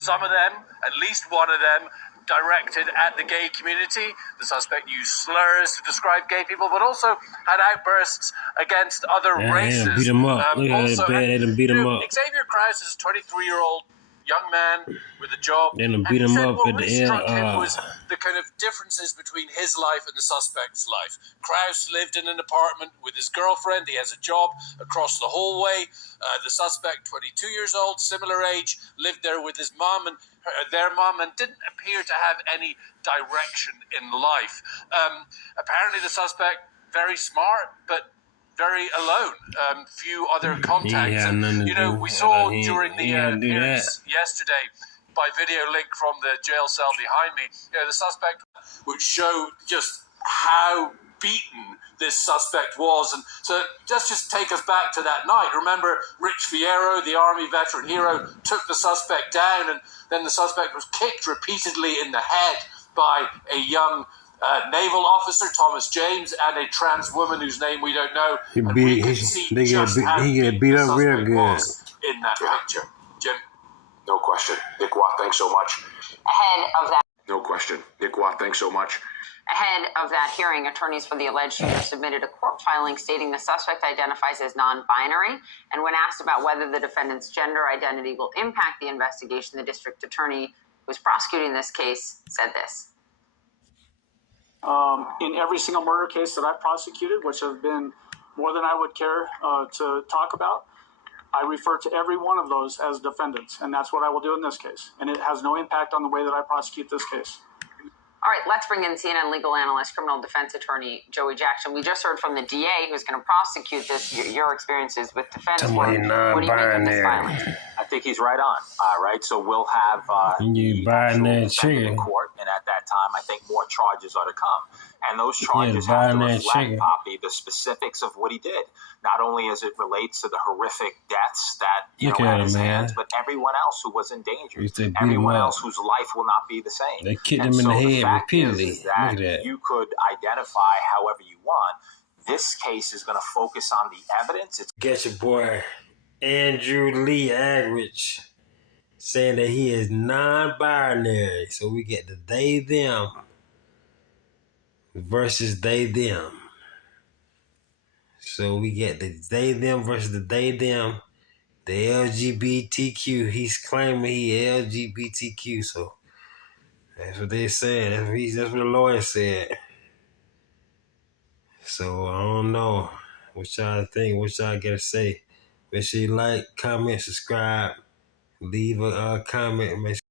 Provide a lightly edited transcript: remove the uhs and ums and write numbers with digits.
Some of them, at least one of them, directed at the gay community. The suspect used slurs to describe gay people, but also had outbursts against other races. They beat him up. Look at that bad. They done beat him up. Xavier Krause is a 23-year-old young man with a job. They done beat him up what at the really struck him end. was the kind of differences between his life and the suspect's life. Krause lived in an apartment with his girlfriend. He has a job across the hallway. The suspect, 22 years old, similar age, lived there with his mom and their mom, and didn't appear to have any direction in life. Apparently the suspect, very smart, but very alone. Few other contacts. We saw during the hearings yesterday, by video link from the jail cell behind me, the suspect would show just how beaten this suspect was. And so let's just take us back to that night. Remember, Rich Fierro, the Army veteran hero, took the suspect down, and then the suspect was kicked repeatedly in the head by a young naval officer, Thomas James, and a trans woman whose name we don't know. He get beat up real good in that picture. Jim? No question. Nick Watt, thanks so much. Ahead of that. No question. Nick Watt, thanks so much. Ahead of that hearing, attorneys for the alleged shooter submitted a court filing stating the suspect identifies as non-binary, and when asked about whether the defendant's gender identity will impact the investigation, the district attorney who's prosecuting this case said this. In every single murder case that I've prosecuted, which have been more than I would care to talk about, I refer to every one of those as defendants, and that's what I will do in this case. And it has no impact on the way that I prosecute this case. All right, let's bring in CNN legal analyst, criminal defense attorney Joey Jackson. We just heard from the DA who's going to prosecute this. Your experiences with defense work. What do you make of this filing? I think he's right on. Right, so we'll have you buying that in court, and at that time, I think more charges are to come. And those charges have to reflect, Poppy, the specifics of what he did. Not only as it relates to the horrific deaths that at his hands, but everyone else who was in danger. Everyone else whose life will not be the same. They kicked him in the head repeatedly. Look at that. You could identify however you want. This case is going to focus on the evidence. Get your boy Andrew Lee Aldrich saying that he is non-binary. So we get the they, them versus they, them. So we get the they, them versus the they, them. The LGBTQ. He's claiming he LGBTQ. So that's what they said. That's what the lawyer said. So I don't know what y'all think. What y'all gotta say. Make sure you like, comment, subscribe, leave a comment. Make sure